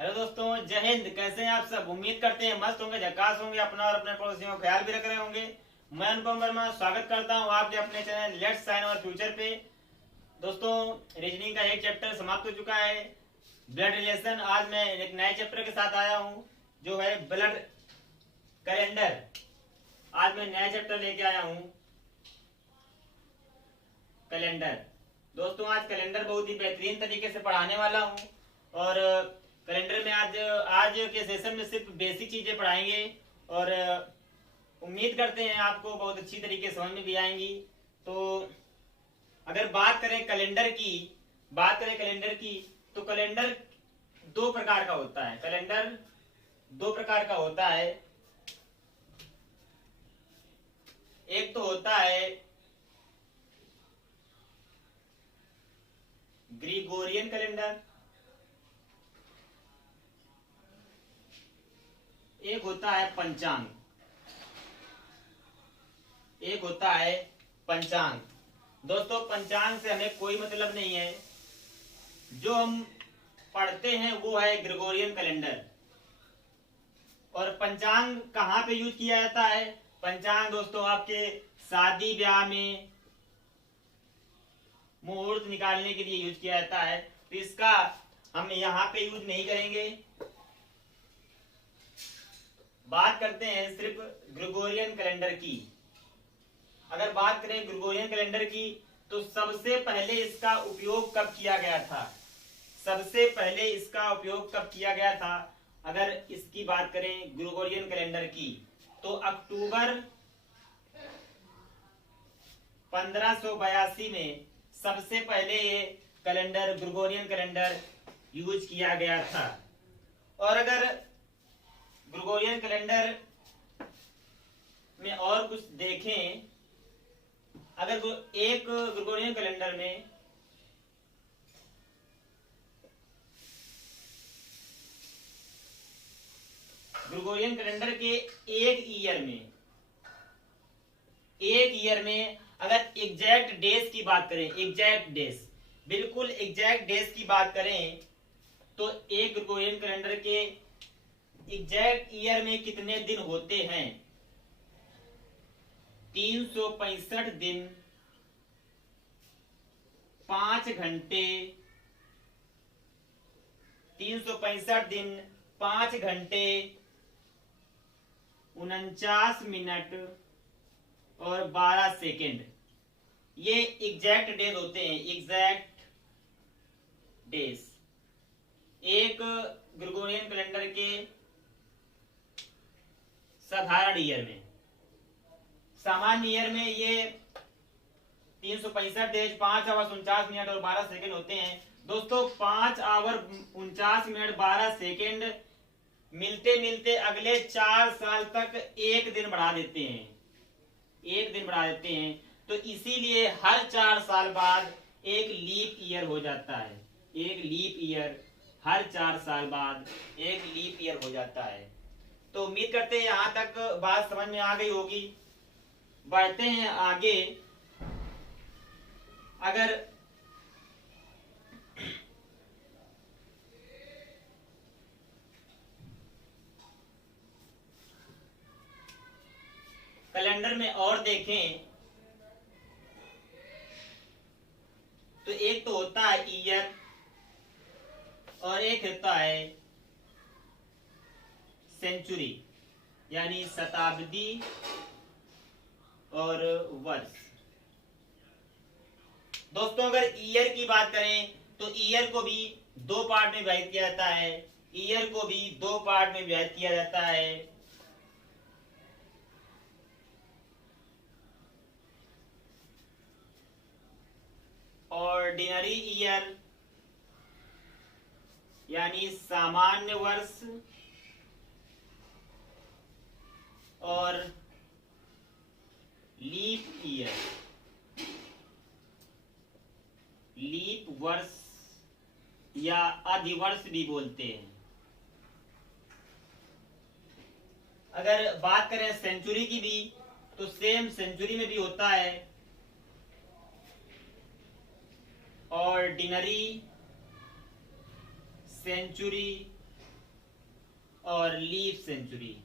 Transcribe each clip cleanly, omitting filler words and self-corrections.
Hello दोस्तों, जय हिंद। कैसे हैं आप सब? उम्मीद करते हैं मस्त होंगे, झकास होंगे, अपना और अपने पड़ोसियों का ख्याल भी रख रहे होंगे। मैं अनुपम वर्मा स्वागत करता हूं आपके अपने channel let's sign our future पे। दोस्तों, रीजनिंग का एक चैप्टर समाप्त हो चुका है, ब्लड रिलेशन। आज मैं एक नए चैप्टर के साथ आया हूं जो है ब्लड कैलेंडर। आज मैं नया चैप्टर लेके आया हूं, कैलेंडर। दोस्तों, आज कैलेंडर बहुत ही बेहतरीन तरीके से पढ़ाने वाला हूं। और कैलेंडर में आज आज के सेशन में सिर्फ बेसिक चीजें पढ़ाएंगे और उम्मीद करते हैं आपको बहुत अच्छी तरीके से समझ में भी आएंगी। तो अगर बात करें कैलेंडर की, तो कैलेंडर दो प्रकार का होता है। कैलेंडर दो प्रकार का होता है। एक तो होता है ग्रिगोरियन कैलेंडर, एक होता है पंचांग। एक होता है पंचांग। दोस्तों, पंचांग से हमें कोई मतलब नहीं है। जो हम पढ़ते हैं वो है ग्रिगोरियन कैलेंडर। और पंचांग कहाँ पे यूज किया जाता है? पंचांग दोस्तों आपके शादी ब्याह में मुहूर्त निकालने के लिए यूज किया जाता है। तो इसका हम यहाँ पे यूज नहीं करेंगे। बात करते हैं सिर्फ ग्रिगोरियन कैलेंडर की। अगर बात करें ग्रिगोरियन कैलेंडर की, तो सबसे पहले इसका उपयोग कब किया गया था? सबसे पहले इसका उपयोग कब किया गया था? अगर इसकी बात करें ग्रिगोरियन कैलेंडर की, तो अक्टूबर 1582 में सबसे पहले ये कैलेंडर ग्रिगोरियन कैलेंडर यूज किया गया था। और अगर ग्रिगोरियन कैलेंडर में और कुछ देखें, अगर एक ग्रिगोरियन कैलेंडर में ग्रिगोरियन कैलेंडर के एक ईयर में अगर एग्जैक्ट डेज की बात करें, एग्जैक्ट डेज, बिल्कुल एग्जैक्ट डेज की बात करें, तो एक ग्रिगोरियन कैलेंडर के एग्जैक्ट ईयर में कितने दिन होते हैं? 365 दिन, 5 घंटे, 365 दिन, 5 घंटे, 49 मिनट और 12 सेकेंड। ये एग्जैक्ट डेज होते हैं, एग्जैक्ट डेज एक ग्रिगोरियन कैलेंडर के साधारण ईयर में। सामान्य ईयर में ये 365 डेज, 5 आवर 49 मिनट और 12 सेकेंड होते हैं। दोस्तों, 5 आवर 49 मिनट 12 सेकेंड मिलते मिलते अगले 4 साल तक एक दिन बढ़ा देते हैं, एक दिन बढ़ा देते हैं। तो इसीलिए हर 4 साल बाद एक लीप ईयर हो जाता है। एक लीप ईयर, हर 4 साल बाद एक लीप ईयर हो जाता है। तो उम्मीद करते हैं यहां तक बात समझ में आ गई होगी। बढ़ते हैं आगे। अगर कैलेंडर में और देखें, तो एक तो होता है ईयर और एक होता है सेंचुरी, यानी शताब्दी और वर्ष। दोस्तों, अगर ईयर की बात करें, तो ईयर को भी दो पार्ट में विभाजित किया जाता है। ईयर को भी दो पार्ट में विभाजित किया जाता है। ऑर्डिनरी ईयर यानी सामान्य वर्ष, और लीप ईयर, लीप वर्ष या अधिवर्ष भी बोलते हैं। अगर बात करें सेंचुरी की भी, तो सेम सेंचुरी में भी होता है ऑर्डिनरी, सेंचुरी और leap century.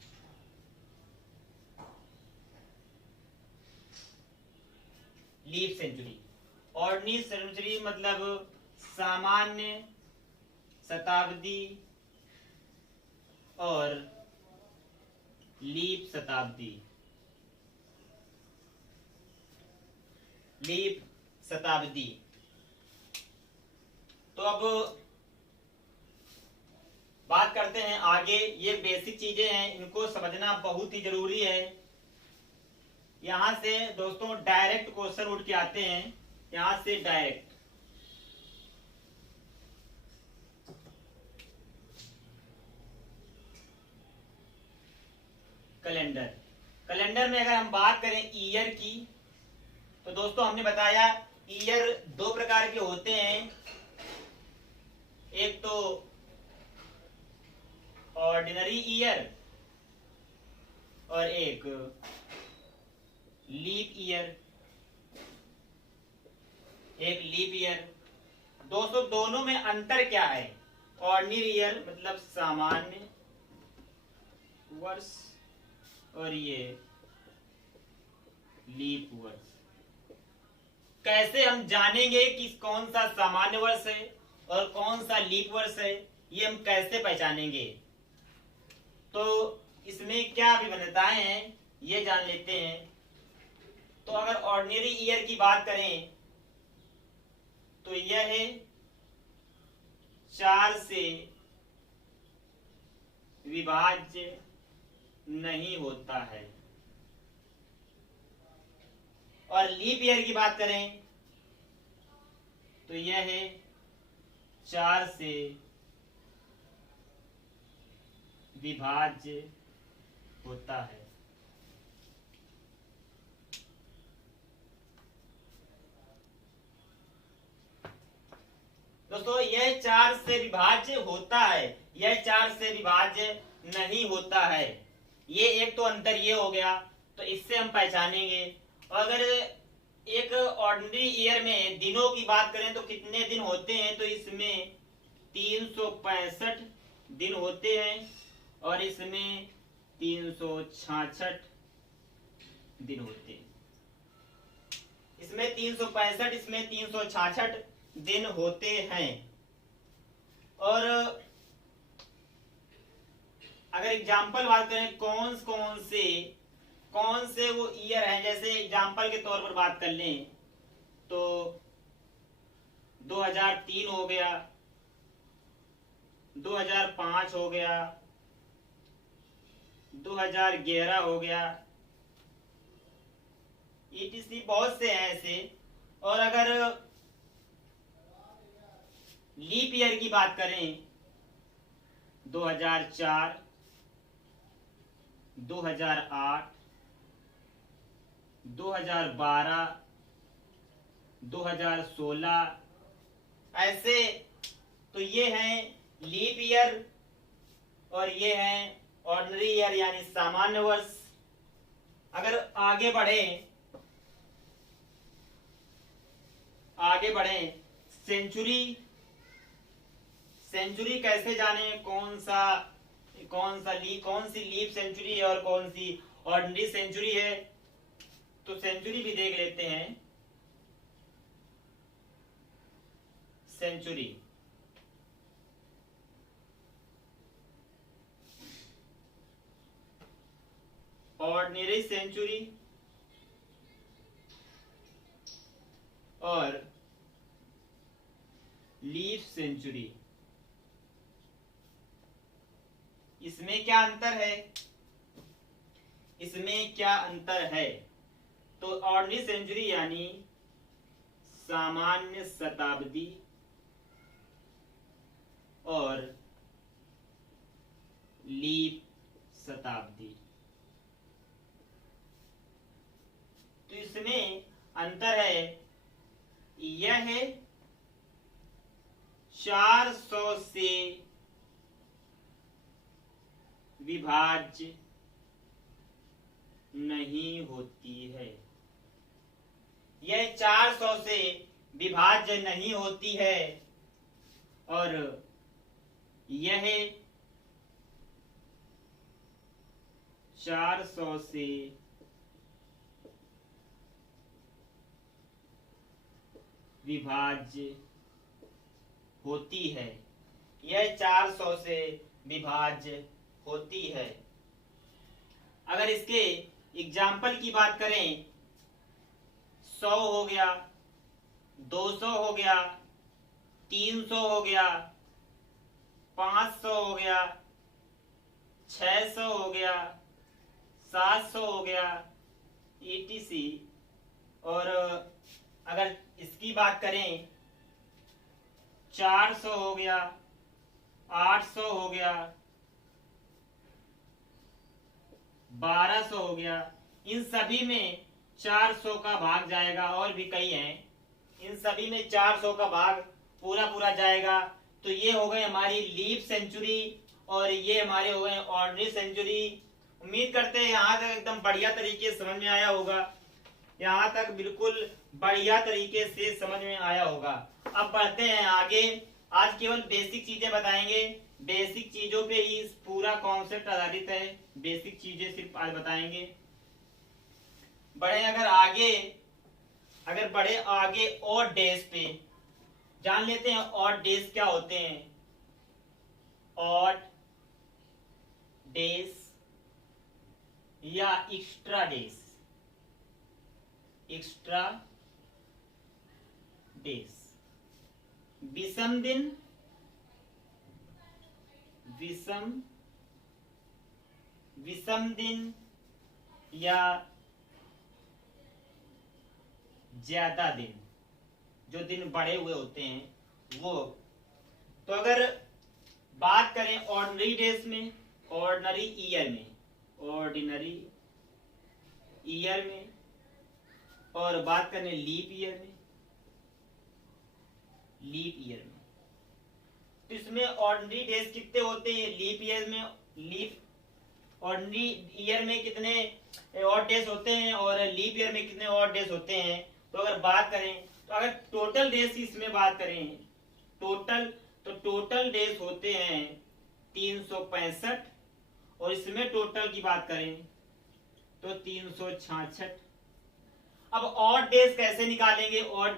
Leap century, ordinary century मतलब सामान्य शताब्दी और लीप शताब्दी। लीप शताब्दी। तो अब बात करते हैं आगे। ये बेसिक चीजें हैं, इनको समझना बहुत ही जरूरी है। यहां से दोस्तों डायरेक्ट क्वेश्चन उठ के आते हैं, यहां से डायरेक्ट। कैलेंडर। कैलेंडर में अगर हम बात करें ईयर की, तो दोस्तों हमने बताया ईयर दो प्रकार के होते हैं, एक तो ऑर्डिनरी ईयर और एक लीप ईयर। एक लीप ईयर। दोस्तों दोनों में अंतर क्या है? ऑर्डिनरी ईयर मतलब सामान्य वर्ष और ये लीप वर्ष। कैसे हम जानेंगे कि कौन सा सामान्य वर्ष है और कौन सा लीप वर्ष है? ये हम कैसे पहचानेंगे? तो इसमें क्या विभिन्नताएं हैं ये जान लेते हैं। तो अगर ऑर्डिनरी ईयर की बात करें तो यह है 4 से विभाज्य नहीं होता है। और लीप ईयर की बात करें तो यह है 4 से विभाज्य होता है। दोस्तों यह 4 से विभाज्य होता है, यह 4 से विभाज्य नहीं होता है। ये एक तो अंतर ये हो गया, तो इससे हम पहचानेंगे। अगर एक ऑर्डिनरी ईयर में दिनों की बात करें तो कितने दिन होते हैं? तो इसमें 365 दिन होते हैं और इसमें 366 दिन होते हैं। इसमें 365, इसमें 366 दिन होते हैं। और अगर एग्जाम्पल बात करें कौन से वो ईयर हैं, जैसे एग्जाम्पल के तौर पर बात कर लें तो 2003 हो गया, 2005 हो गया, 2011 हो गया, ETC बहुत से हैं ऐसे। और अगर लीप ईयर की बात करें 2004, 2008, 2012, 2016 ऐसे। तो ये हैं लीप ईयर और ये हैं ऑर्डिनरी ईयर यानी सामान्य वर्ष। अगर आगे बढ़े सेंचुरी कैसे जाने? कौन सी लीप सेंचुरी है और कौन सी ऑर्डिनरी सेंचुरी है? तो सेंचुरी भी देख लेते हैं। सेंचुरी ऑर्डिनरी सेंचुरी और लीप सेंचुरी, इसमें क्या अंतर है? तो ऑर्डिनरी सेंचुरी यानी सामान्य शताब्दी और लीप शताब्दी। तो इसमें अंतर है, यह है 400 से विभाज्य नहीं होती है। यह 400 से विभाज्य नहीं होती है और यह 400 से विभाज्य होती है। यह 400 से विभाज्य होती है। अगर इसके एग्जाम्पल की बात करें, 100 हो गया, 200 हो गया, 300 हो गया, 500 हो गया, 600 हो गया, 700 हो गया, etc। और अगर इसकी बात करें, 400 हो गया, 800 हो गया, 1200 हो गया, इन सभी में 400 का भाग जाएगा। और भी कई हैं, इन सभी में 400 का भाग पूरा पूरा जाएगा। तो ये हो गए हमारी लीप सेंचुरी और ये हमारे हो गए ऑर्डिनरी सेंचुरी। उम्मीद करते हैं यहाँ तक एकदम बढ़िया तरीके से समझ में आया होगा। यहाँ तक बिल्कुल बढ़िया तरीके से समझ में आया होगा। अब बढ़ते हैं आगे। आज केवल बेसिक चीजें बताएंगे, बेसिक चीजों पे ही पूरा कॉन्सेप्ट आधारित है। बेसिक चीजें सिर्फ आज बताएंगे। अगर बढ़े आगे और डेज पे जान लेते हैं। और डेज क्या होते हैं? ऑड डेज या एक्स्ट्रा डेज। एक्स्ट्रा डेज, विषम दिन, विषम दिन या ज्यादा दिन, जो दिन बढ़े हुए होते हैं वो। तो अगर बात करें ऑर्डिनरी डेज में, ऑर्डिनरी ईयर में, ऑर्डिनरी ईयर में, और बात करें लीप ईयर में, लीप ईयर में, तो इसमें ऑर्डिनरी डेज कितने होते हैं? लीप ईयर में, लीप ऑर्डिनरी ईयर में कितने ऑड डेज होते हैं और लीप ईयर में कितने ऑड डेज होते हैं? तो अगर बात करें, तो अगर टोटल डेज की इसमें बात करें, टोटल डेज होते हैं 365 और इसमें टोटल की बात करें तो 366। अब ऑड डेज कैसे निकालेंगे? ऑड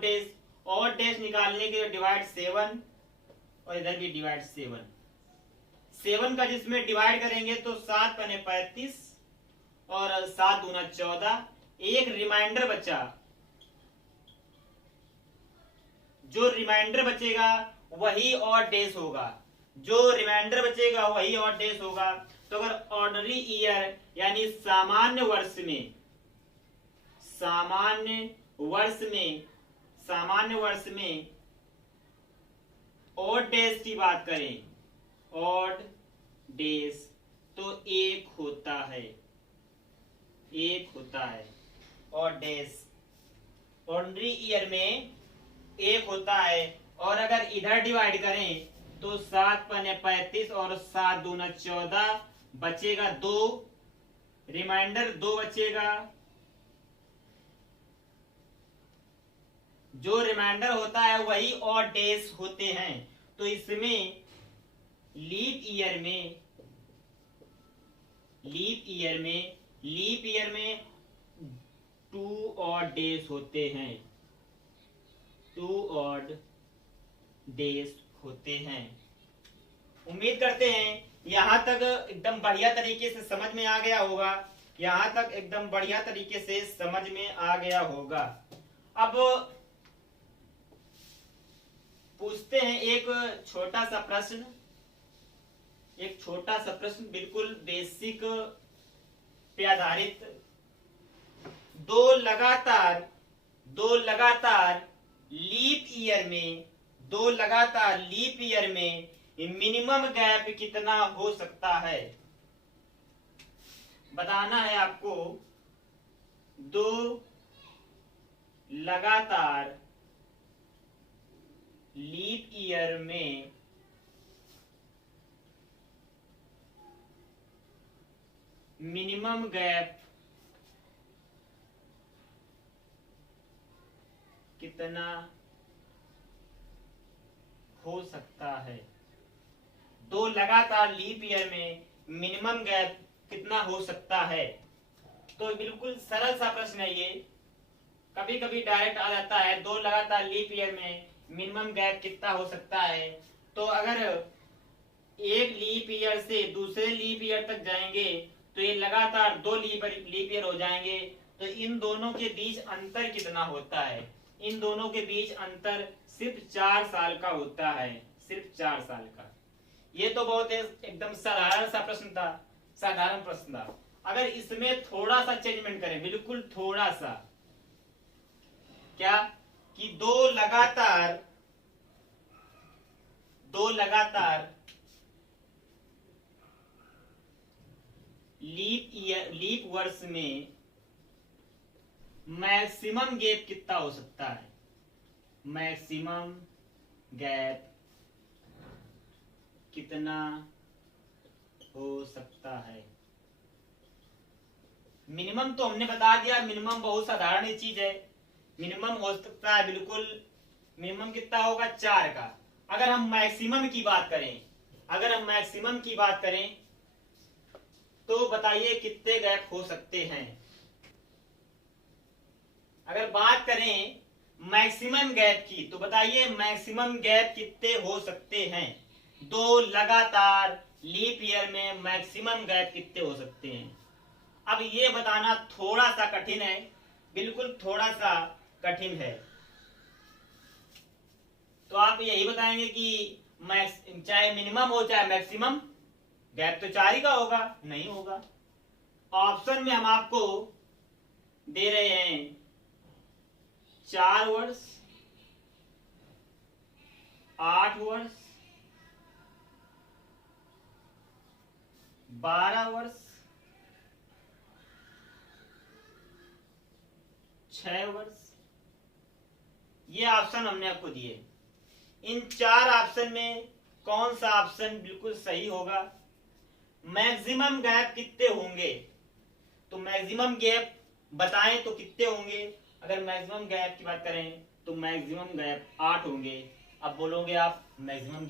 डेज निकालने के लिए डिवाइड 7 और इधर भी डिवाइड 7 का जिसमें डिवाइड करेंगे तो 7 पने 35 और 7 दूना 14। एक रिमाइंडर बचा, जो रिमाइंडर बचेगा वही ऑड डेज होगा, जो रिमाइंडर बचेगा वही ऑड डेज होगा। तो अगर ऑर्डिनरी ईयर यानी सामान्य वर्ष में ऑड डेज की बात करें, ऑड डेज तो एक होता है ऑड डेज ऑर्डिनरी ईयर में एक होता है। और अगर इधर डिवाइड करें तो 7 पने 35 और 7 दूना 14, बचेगा 2, रिमाइंडर 2 बचेगा। जो रिमाइंडर होता है वही ऑड डेज होते हैं। तो इसमें लीप ईयर में 2 ऑड डेज होते हैं, 2 ऑड डेज होते हैं। उम्मीद करते हैं यहां तक एकदम बढ़िया तरीके से समझ में आ गया होगा। यहां तक एकदम बढ़िया तरीके से समझ में आ गया होगा। अब पूछते हैं एक छोटा सा प्रश्न बिल्कुल बेसिक पे आधारित। दो लगातार लीप ईयर में मिनिमम गैप कितना हो सकता है? बताना है आपको। 2 लगातार लीप ईयर में मिनिमम गैप कितना हो सकता है? 2 लगातार लीप ईयर में मिनिमम गैप कितना हो सकता है। तो बिल्कुल सरल सा प्रश्न है ये, कभी कभी डायरेक्ट आ जाता है। 2 लगातार लीप ईयर में मिनिमम गैप कितना हो सकता है। तो अगर एक लीप ईयर से दूसरे लीप ईयर तक जाएंगे तो ये लगातार 2 लीप ईयर हो जाएंगे। तो इन दोनों के बीच अंतर कितना होता है। इन दोनों के बीच अंतर सिर्फ 4 साल का होता है, सिर्फ 4 साल का। ये तो बहुत एकदम साधारण सा प्रश्न था, साधारण प्रश्न था। अगर इसमें थोड़ा सा चेंजमेंट करें, बिल्कुल थोड़ा सा, क्या कि दो लगातार लीप वर्ष में मैक्सिमम गैप कितना हो सकता है। मैक्सिमम गैप कितना हो सकता है। मिनिमम तो हमने बता दिया, मिनिमम बहुत साधारण चीज है। मिनिमम हो सकता है, बिल्कुल मिनिमम कितना होगा 4 का। अगर हम मैक्सिमम की बात करें, तो बताइए कितने गैप हो सकते हैं। अगर बात करें मैक्सिमम गैप की तो बताइए मैक्सिमम गैप कितने हो सकते हैं। 2 लगातार लीप ईयर में मैक्सिमम गैप कितने हो सकते हैं। अब ये बताना थोड़ा सा कठिन है, बिल्कुल थोड़ा सा कठिन है। तो आप यही बताएंगे कि चाहे मिनिमम हो चाहे मैक्सिमम, गैप तो 4 ही का होगा, नहीं होगा। ऑप्शन में हम आपको दे रहे हैं 4 वर्ष, 8 वर्ष, 12 वर्ष, 6 वर्ष। ये ऑप्शन हमने आपको दिए। इन 4 ऑप्शन में कौन सा ऑप्शन बिल्कुल सही होगा। मैक्सिमम गैप कितने होंगे, तो मैक्सिमम गैप बताएं तो कितने होंगे। अगर मैक्सिमम गैप की बात करें तो मैक्सिमम गैप 8 होंगे। अब बोलोगे आप मैक्सिमम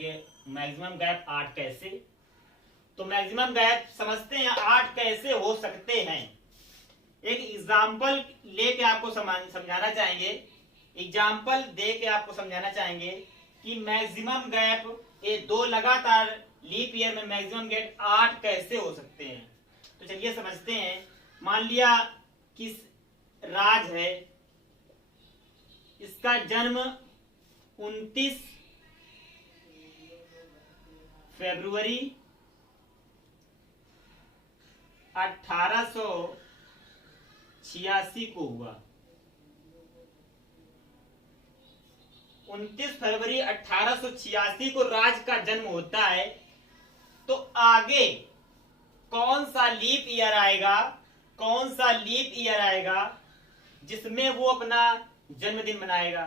गैप 8 कैसे। तो मैक्सिमम गैप समझते हैं 8 कैसे हो सकते हैं। एक एग्जाम्पल लेके आपको समझाना चाहेंगे कि मैक्सिमम गैप ये 2 लगातार लीप ईयर में मैक्सिमम गैप 8 कैसे हो सकते हैं। तो चलिए समझते हैं। मान लिया किस राज है, इसका जन्म 29 फरवरी 1886 को हुआ। 29 फरवरी 1886 को राज का जन्म होता है। तो आगे कौन सा लीप ईयर आएगा जिसमें वो अपना जन्मदिन मनाएगा।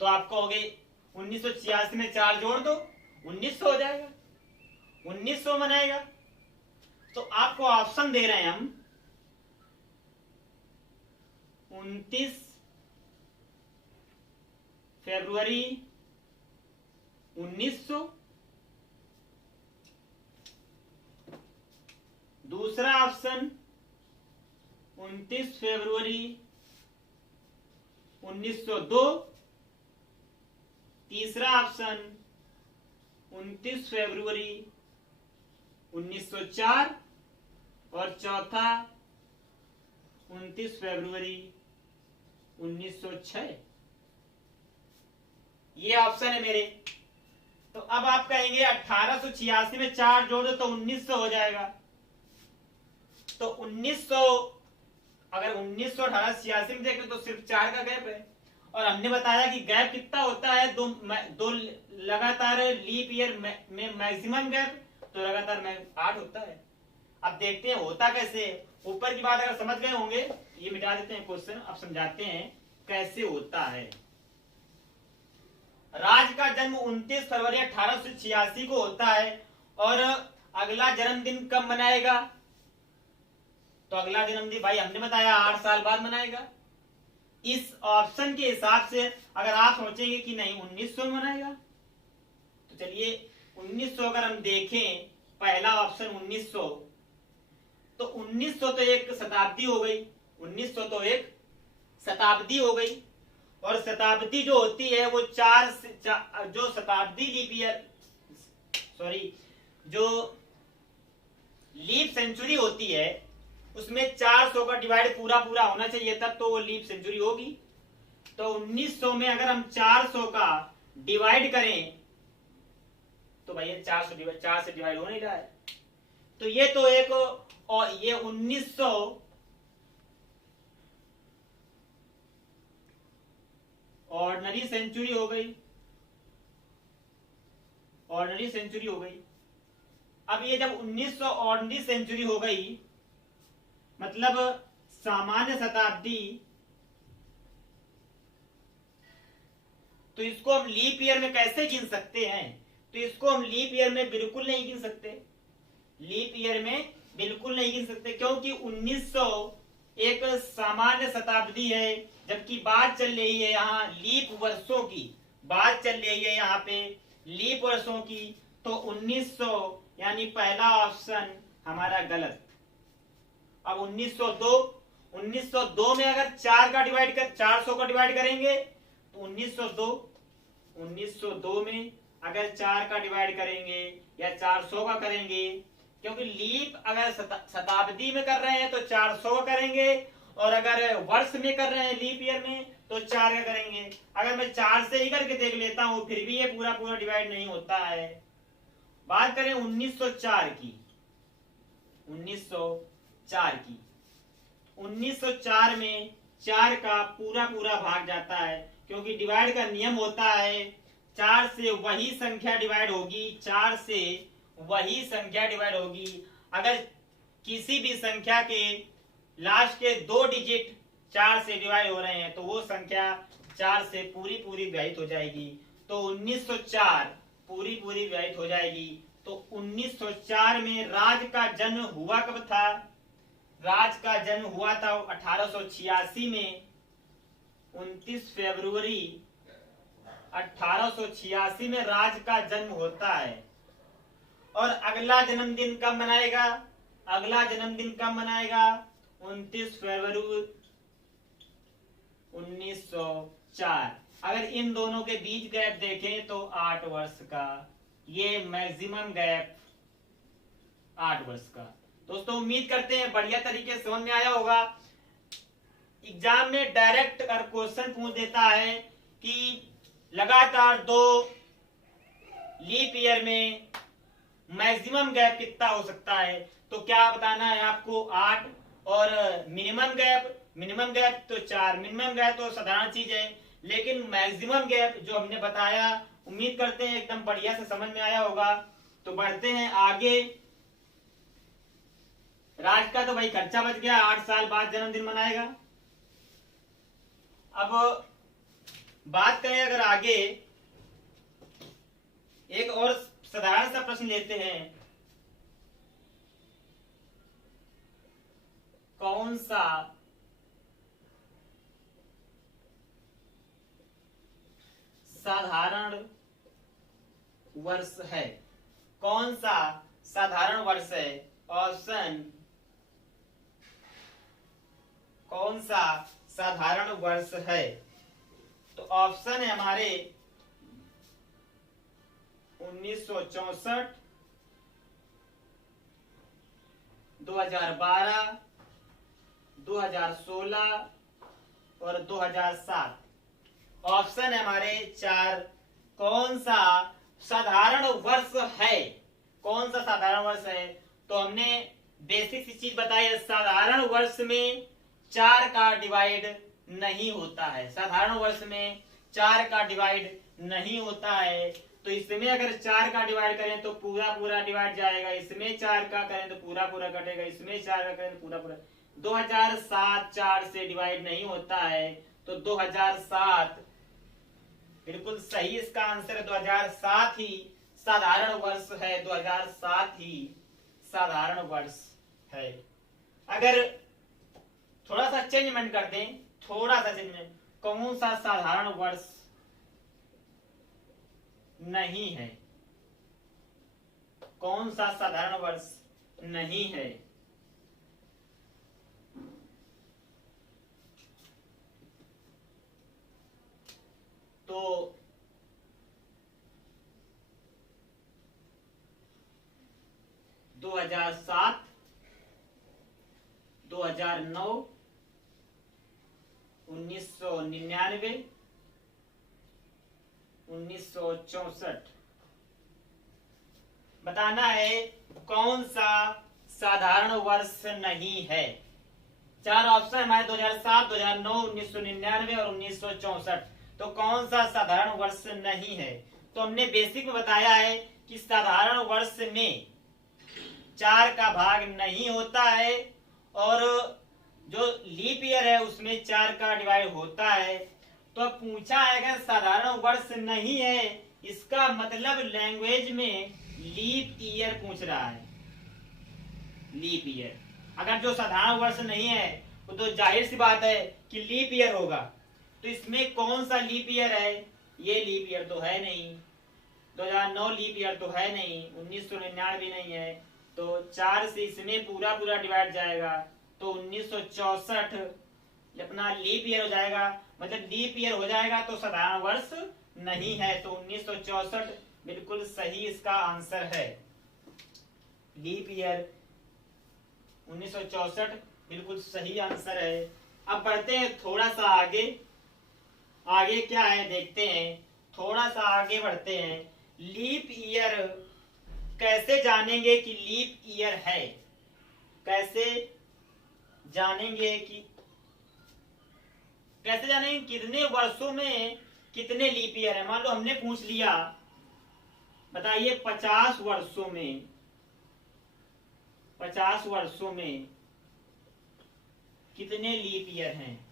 तो आप कहोगे 1986 में 4 जोड़ दो, 1900 हो जाएगा, 1900 मनाएगा। तो आपको ऑप्शन दे रहे हैं हम 29 फरवरी 1900, दूसरा ऑप्शन 29 फरवरी 1902, तीसरा ऑप्शन 29 फरवरी 1904 और चौथा 29 फरवरी 1906। ये ऑप्शन है मेरे। तो अब आप कहेंगे 1886 में 4 जोड़ दो तो 1900 हो जाएगा। तो 1900 अगर 1900 1886 में देखें तो सिर्फ 4 का गैप है। और हमने बताया कि गैप कितना होता है, दो लगातार लीप ईयर में मैक्सिमम गैप, तो लगातार 8 होता है। अब देखते हैं होता कैसे। ऊपर की बात अगर समझ गए होंगे, ये मिटा देते हैं क्वेश्चन, अब समझाते हैं कैसे होता है। राज का जन्म 29 फरवरी 1886 को होता है और अगला जन्मदिन कब मनाएगा। तो अगला जन्मदिन भाई हमने बताया 8 साल बाद मनाएगा। इस ऑप्शन के हिसाब से अगर आप सोचेंगे कि नहीं 1900 मनाएगा, तो चलिए 1900 अगर हम देखें पहला ऑप्शन 1900, तो 1900 तो एक शताब्दी हो गई, 1900 तो एक शताब्दी हो गई। और शताब्दी जो होती है वो जो शताब्दी लीप ईयर, सॉरी, जो लीप सेंचुरी होती है उसमें 400 का डिवाइड पूरा पूरा होना चाहिए, तब तो वो लीप सेंचुरी होगी। तो 1900 में अगर हम 400 का डिवाइड करें तो भाई 4 से डिवाइड हो नहीं रहा है, तो ये तो एक, और ये 1900 ऑर्डिनरी सेंचुरी हो गई, ऑर्डिनरी सेंचुरी हो गई। अब ये जब 1900 ऑर्डिनरी सेंचुरी हो गई, मतलब सामान्य शताब्दी, तो इसको हम लीप ईयर में कैसे गिन सकते हैं? तो इसको हम लीप ईयर में बिल्कुल नहीं गिन सकते, लीप ईयर में बिल्कुल नहीं गिन सकते, क्योंकि 1900 एक सामान्य शताब्दी है, जबकि बात चल रही है यहाँ लीप वर्षों की, बात चल रही है यहाँ पे लीप वर्षों की। तो 1900 यानी पहला ऑप्शन हमारा गलत। अब 1902 में अगर 400 का डिवाइड करेंगे तो 1902 में अगर 4 का डिवाइड करेंगे या 400 का करेंगे, क्योंकि लीप अगर शताब्दी में कर रहे हैं तो 400 का करेंगे, और अगर वर्ष में कर रहे हैं लीप ईयर में तो 4 का करेंगे। अगर मैं 4 से ही करके देख लेता हूं फिर भी ये पूरा पूरा डिवाइड नहीं होता है। बात करें 1904 की, 1904 में 4 का पूरा पूरा भाग जाता है, क्योंकि डिवाइड का नियम होता है 4 से वही संख्या डिवाइड होगी, 4 से वही संख्या डिवाइड होगी। अगर किसी भी संख्या के लास्ट के 2 डिजिट 4 से डिवाइड हो रहे हैं तो वो संख्या 4 से पूरी पूरी विभाजित हो जाएगी। तो 1904 पूरी पूरी विभाजित हो जाएगी। तो 1904 में राज का जन्म हुआ कब था? राज का जन्म हुआ था 1886 में, 29 फरवरी 1886 में राज का जन्म होता है। और अगला जन्मदिन कब मनाएगा? अगला जन्मदिन कब मनाएगा? 29 फरवरी 1904। अगर इन दोनों के बीच गैप देखें तो 8 वर्ष का, ये मैक्सिमम गैप 8 वर्ष का। दोस्तों उम्मीद करते हैं बढ़िया तरीके से समझ में आया होगा। एग्जाम में डायरेक्ट अगर क्वेश्चन पूछ देता है कि लगातार 2 लीप ईयर में मैक्सिमम गैप कितना हो सकता है, तो क्या बताना है आपको? 8। और मिनिमम गैप तो 4। मिनिमम गैप तो साधारण चीज है, लेकिन मैक्सिमम गैप जो हमने बताया, उम्मीद करते हैं एकदम बढ़िया से समझ में आया होगा। तो बढ़ते हैं आगे। राज का तो भाई खर्चा बच गया, 8 साल बाद जन्मदिन मनाएगा। अब बात करें अगर आगे, एक और साधारण सा प्रश्न लेते हैं। कौन सा साधारण वर्ष है? कौन सा साधारण वर्ष है? ऑप्शन, कौन सा साधारण वर्ष है? तो ऑप्शन है हमारे 1964, 2012, 2016 और 2007। ऑप्शन है हमारे 4। कौन सा साधारण वर्ष है? कौन सा साधारण वर्ष है? तो हमने बेसिक सी चीज बताई है, साधारण वर्ष में 4 का डिवाइड नहीं होता है। साधारण वर्ष में 4 का डिवाइड नहीं होता है। तो इसमें अगर 4 का डिवाइड करें तो पूरा पूरा डिवाइड जाएगा, इसमें 4 का करें तो पूरा पूरा कटेगा, इसमें 4 का करें तो पूरा पूरा। 2007 4 से डिवाइड नहीं होता है, तो 2007 बिल्कुल सही इसका आंसर है। 2007 ही साधारण वर्ष है, 2007 ही साधारण वर्ष है। अगर थोड़ा सा चेंजमेंट कर दें, थोड़ा सा चेंजमेंट, कौन सा साधारण वर्ष नहीं है? कौन सा साधारण वर्ष नहीं है? तो 2007, 2009, 1999, 1964 बताना है कौन सा साधारण वर्ष नहीं है। चार ऑप्शन हमारे 2007, 2009, 1999 और 1964। तो कौन सा साधारण वर्ष नहीं है? तो हमने बेसिक में बताया है कि साधारण वर्ष में 4 का भाग नहीं होता है और जो लीप ईयर है उसमें 4 का डिवाइड होता है। तो पूछा है अगर साधारण वर्ष नहीं है, इसका मतलब लैंग्वेज में लीप ईयर पूछ रहा है। लीप ईयर अगर जो साधारण वर्ष नहीं है वो तो जाहिर सी बात है कि लीप ईयर होगा। तो इसमें कौन सा लीप ईयर है? ये लीप ईयर तो है नहीं, 2009 लीप ईयर तो है नहीं, 1999 भी नहीं है। तो 4 से इसमें पूरा पूरा डिवाइड जाएगा तो 1964 अपना लीप ईयर हो जाएगा। मतलब लीप ईयर हो जाएगा तो साधारण वर्ष नहीं है। तो 1964 बिल्कुल सही इसका आंसर है। लीप ईयर 1964 बिल्कुल सही आंसर है। अब बढ़ते हैं थोड़ा सा आगे। आगे क्या है देखते हैं, थोड़ा सा आगे बढ़ते हैं। लीप ईयर कैसे जानेंगे कि लीप ईयर है? कैसे जानेंगे कितने वर्षों में कितने लीप ईयर है? मान लो हमने पूछ लिया, बताइए 50 वर्षों में कितने लीप ईयर हैं?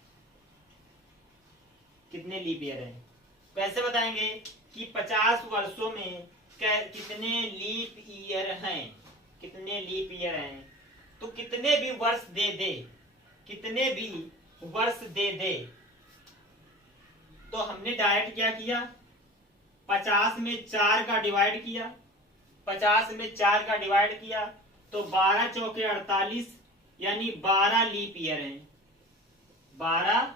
कितने लीप ईयर हैं? कैसे बताएंगे कि 50 वर्षों में कितने लीप ईयर हैं? कितने लीप ईयर हैं? तो कितने भी वर्ष दे दे तो हमने डायरेक्ट क्या किया, 50 में 4 का डिवाइड किया। 50 में 4 का डिवाइड किया तो 12 चौके 48 यानी 12 लीप ईयर हैं। 12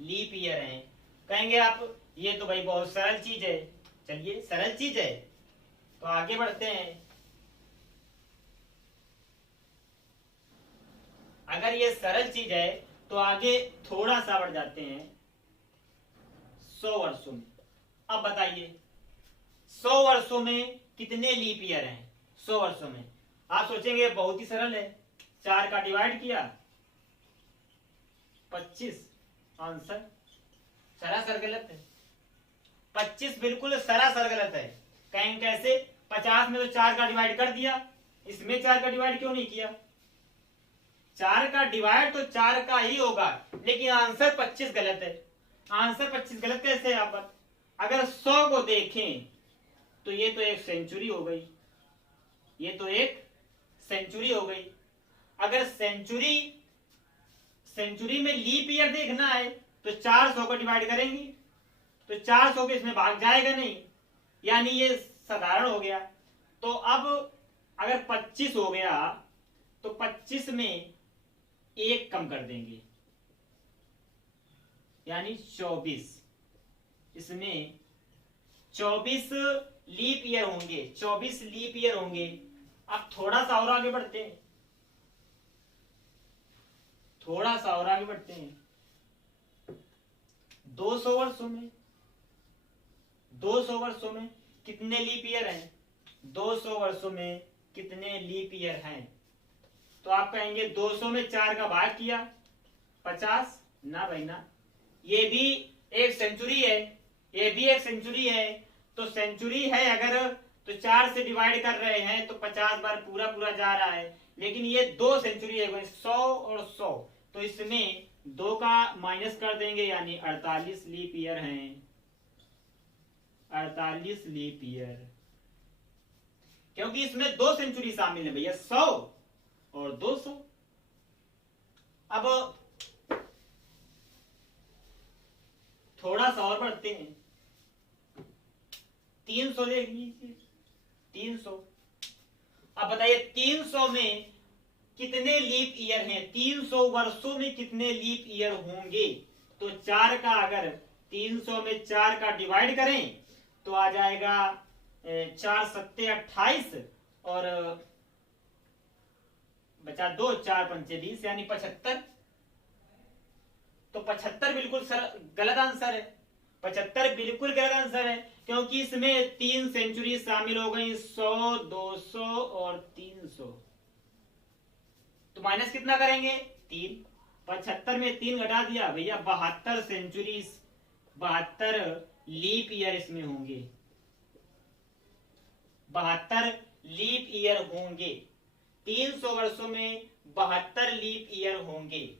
लीप ईयर हैं। कहेंगे आप ये तो भाई बहुत सरल चीज है। चलिए सरल चीज है तो आगे बढ़ते हैं। अगर ये सरल चीज है तो आगे थोड़ा सा बढ़ जाते हैं 100 वर्षों में। अब बताइए 100 वर्षों में कितने लीप ईयर हैं? 100 वर्षों में आप सोचेंगे बहुत ही सरल है, 4 का डिवाइड किया 25, आंसर सरासर गलत है। 25 बिल्कुल सरासर गलत है। कहेंगे कैसे? 50 में तो 4 का डिवाइड कर दिया, इसमें 4 का डिवाइड क्यों नहीं किया? 4 का डिवाइड तो 4 का ही होगा, लेकिन आंसर 25 गलत है। आंसर 25 गलत कैसे है? यहाँ पर अगर 100 को देखें तो ये तो एक सेंचुरी हो गई, ये तो एक सेंचुरी हो गई। अगर सेंचुरी में लीप ईयर देखना है तो 400 को डिवाइड करेंगे तो 400 के इसमें भाग जाएगा नहीं, यानी ये साधारण हो गया। तो अब अगर 25 हो गया तो 25 में 1 कम कर देंगे यानी 24। इसमें 24 लीप ईयर होंगे, 24 लीप ईयर होंगे। अब थोड़ा सा और आगे बढ़ते हैं, थोड़ा सा और आगे बढ़ते हैं। 200 वर्षों में कितने लीप ईयर हैं? 200 वर्षों में कितने लीप ईयर हैं? तो आप कहेंगे 200 में 4 का भाग किया 50, ना भाई ना, ये भी एक सेंचुरी है, ये भी एक सेंचुरी है। तो सेंचुरी है अगर तो 4 से डिवाइड कर रहे हैं तो 50 बार पूरा पूरा जा रहा है, लेकिन ये 2 सेंचुरी है, 100 और 100, तो इसमें 2 का माइनस कर देंगे यानी 48 लीप ईयर हैं। 48 लीप ईयर, क्योंकि इसमें 2 सेंचुरी शामिल है भैया, 100 और 200। अब थोड़ा सा और बढ़ते हैं, 300 देख लीजिए। अब बताइए 300 में कितने लीप ईयर हैं, 300 वर्षों में कितने लीप ईयर होंगे। तो 4 का अगर 300 में 4 का डिवाइड करें तो आ जाएगा 4 सत्ते 28 और बचा 2, 4 पंचे 20 यानी 75। तो 75 बिल्कुल गलत आंसर है। 75 बिल्कुल गलत आंसर है क्योंकि इसमें 3 सेंचुरी शामिल हो गई, 100, 200 और 300। तो माइनस कितना करेंगे 3। 75 में 3 घटा दिया भैया 72 सेंचुरी, 72 लीप ईयर इसमें होंगे, 72 लीप ईयर होंगे। 300 वर्षों में 72 लीप ईयर होंगे।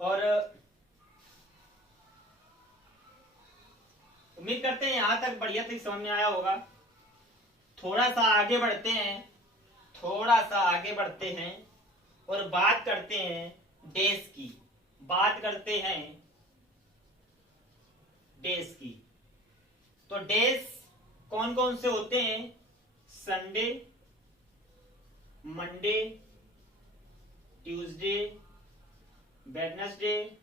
और उम्मीद करते हैं यहां तक बढ़िया से समझ में आया होगा। थोड़ा सा आगे बढ़ते हैं, थोड़ा सा आगे बढ़ते हैं और बात करते हैं डेज की, बात करते हैं डेज की। तो डेज कौन कौन से होते हैं, Sunday, Monday, Tuesday, Wednesday,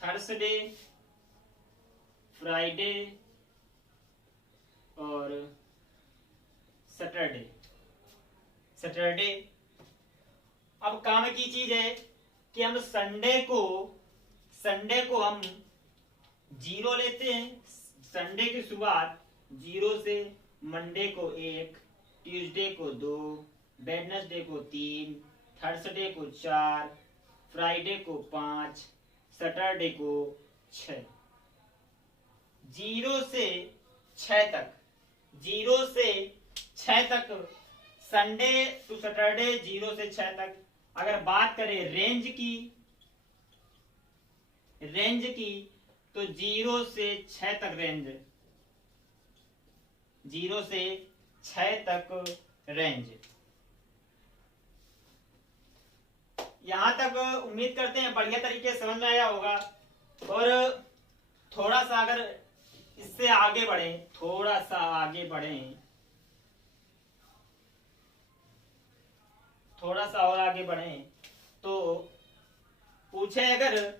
Thursday, Friday और सैटरडे। सैटरडे अब काम की चीज है कि हम संडे को हम 0 लेते हैं। संडे की शुरुआत 0 से, मंडे को 1, ट्यूसडे को 2, वेडनेसडे को 3, थर्सडे को 4, फ्राइडे को 5, सैटरडे को 6। 0 से 6 तक, 0 से 6 तक, संडे टू सैटरडे 0 से 6 तक। अगर बात करें रेंज की तो 0 से 6 तक रेंज, 0 से 6 तक रेंज। यहां तक उम्मीद करते हैं बढ़िया तरीके से समझ में आया होगा। और थोड़ा सा अगर इससे आगे बढ़े, थोड़ा सा आगे बढ़े, थोड़ा सा और आगे बढ़े तो पूछे अगर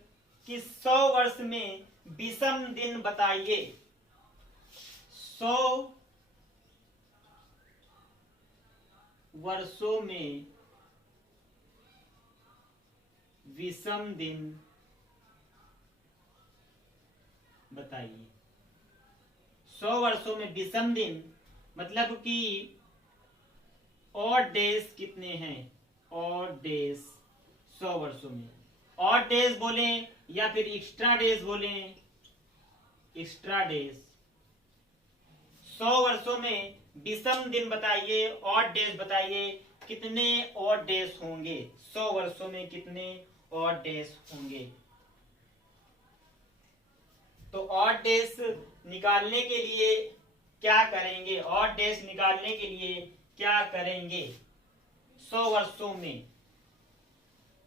कि 100 वर्ष में विषम दिन बताइए। 100 वर्षों में विषम दिन बताइए। 100 वर्षों में विषम दिन मतलब कि ऑड डेज कितने हैं, ऑड डेज 100 वर्षों में। ऑड डेज बोले या फिर एक्स्ट्रा डेज बोले, एक्स्ट्रा डेज। 100 वर्षों में विषम दिन बताइए, ऑड डेज बताइए, कितने ऑड डेज होंगे। 100 वर्षों में कितने ऑड डेज होंगे। तो ऑड डेज निकालने के लिए क्या करेंगे, ऑड डेज निकालने के लिए क्या करेंगे 100 वर्षों में।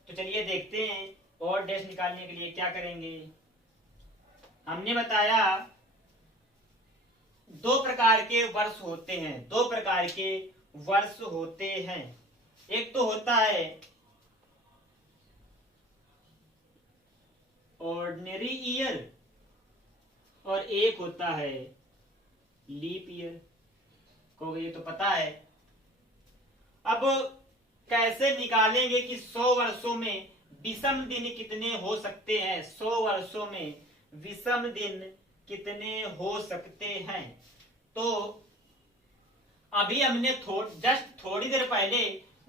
तो चलिए देखते हैं ऑड डेज निकालने के लिए क्या करेंगे। हमने बताया 2 प्रकार के वर्ष होते हैं, 2 प्रकार के वर्ष होते हैं। एक तो होता है ऑर्डिनरी ईयर और एक होता है लीप ईयर। को ये तो पता है। अब कैसे निकालेंगे कि 100 वर्षों में विषम दिन कितने हो सकते हैं। 100 वर्षों में विषम दिन कितने हो सकते हैं। तो अभी हमने जस्ट थोड़ी देर पहले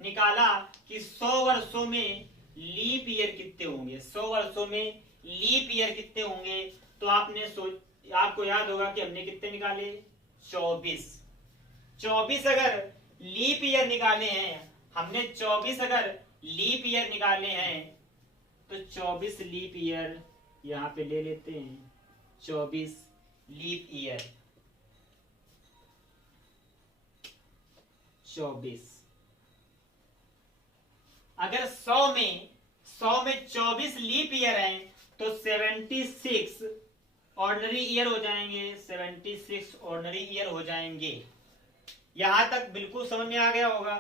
निकाला कि 100 वर्षों में लीप ईयर कितने होंगे। 100 वर्षों में लीप ईयर कितने होंगे। तो आपको याद होगा कि हमने कितने निकाले 24 अगर लीप ईयर निकाले हैं हमने, 24 अगर लीप ईयर निकाले हैं तो 24 लीप ईयर यहां पे ले लेते हैं। 24 लीप ईयर, 24 अगर 100 में 24 लीप ईयर हैं तो 76 ऑर्डिनरी ईयर हो जाएंगे, 76 ऑर्डिनरी ईयर हो जाएंगे। यहां तक बिल्कुल समझ में आ गया होगा।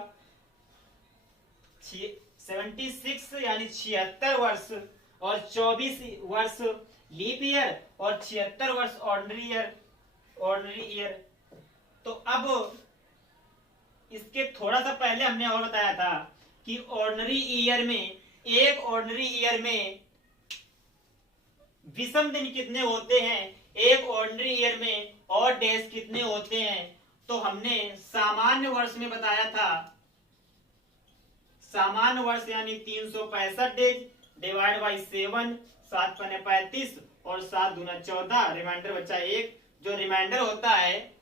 76 यानी 76 वर्ष और 24 वर्ष लीप ईयर और 76 वर्ष ऑर्डिनरी ईयर। तो अब इसके थोड़ा सा पहले हमने और बताया था कि ऑर्डिनरी ईयर में, एक ऑर्डिनरी ईयर में विषम दिन कितने होते हैं, एक ऑर्डिनरी ईयर में और डेज कितने होते हैं। तो हमने सामान्य वर्ष में बताया था, सामान्य वर्ष यानी 365 डेज डिवाइड बाई 7, 7 पने 35 और 7 दूना 14, रिमाइंडर बचा 1। जो रिमाइंडर होता है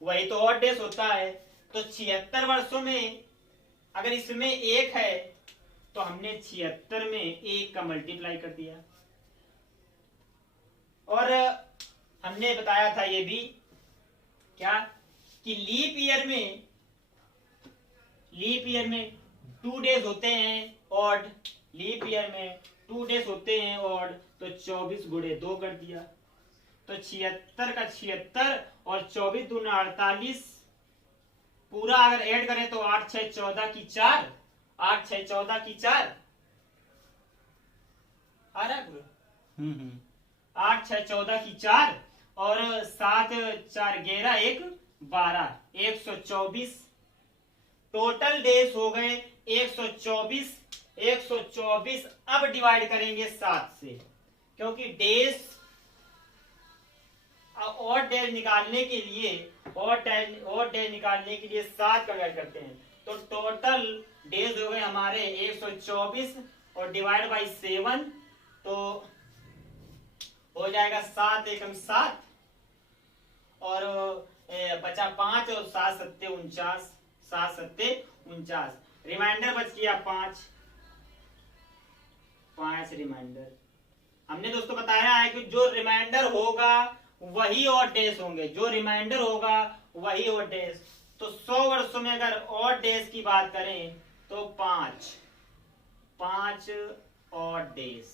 वही तो और डेज होता है। तो 76 वर्षों में अगर इसमें 1 है तो हमने 76 में 1 का मल्टीप्लाई कर दिया। और हमने बताया था ये भी क्या कि लीप ईयर में 2 डेज होते हैं ऑड, लीप ईयर में 2 डेज होते हैं ऑड, तो 24 गुणे 2 कर दिया। तो 76 का 76 और 24 दूना 48, पूरा अगर ऐड करें तो 8 6 14 की 4, 8 6 14 की 4 आ रहा है पूरा। 8 6 14 की 4 और 7 4 11 1 12, 124 टोटल डेज हो गए 124। 124 अब डिवाइड करेंगे 7 से, क्योंकि डेज और डेज निकालने के लिए 7 का ऐड करते हैं। तो टोटल डेज हो गए हमारे 124 और डिवाइड बाई 7, तो हो जाएगा 7 एकम 7 और बचा 5 और 7 सत्ते 49, 7 सत्ते 49, रिमाइंडर बच गया 5 रिमाइंडर। हमने दोस्तों बताया है कि जो रिमाइंडर होगा वही और डेज होंगे, जो रिमाइंडर होगा वही और डेज। तो 100 वर्षों में अगर और डेज की बात करें तो 5 और डेज,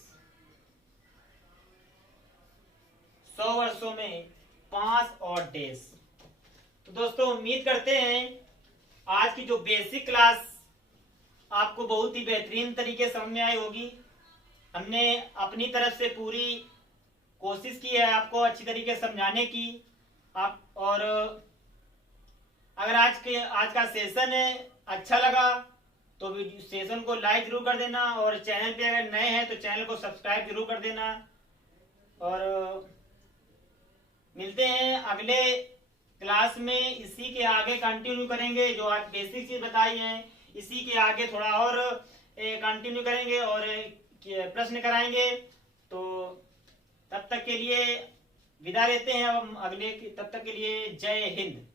100 वर्षों में 5 और डेज। तो दोस्तों उम्मीद करते हैं आज की जो बेसिक क्लास आपको बहुत ही बेहतरीन तरीके समझ में आई होगी। हमने अपनी तरफ से पूरी कोशिश की है आपको अच्छी तरीके से समझाने की। आप और अगर आज का सेशन है अच्छा लगा तो सेशन को लाइक जरूर कर देना, और चैनल पे अगर नए हैं तो चैनल को सब्सक्राइब जरूर कर देना। और मिलते हैं अगले क्लास में, इसी के आगे कंटिन्यू करेंगे। जो आज बेसिक चीज बताई है इसी के आगे थोड़ा और कंटिन्यू करेंगे और प्रश्न कराएंगे। तो तब तक के लिए विदा लेते हैं हम अगले, तब तक के लिए जय हिंद।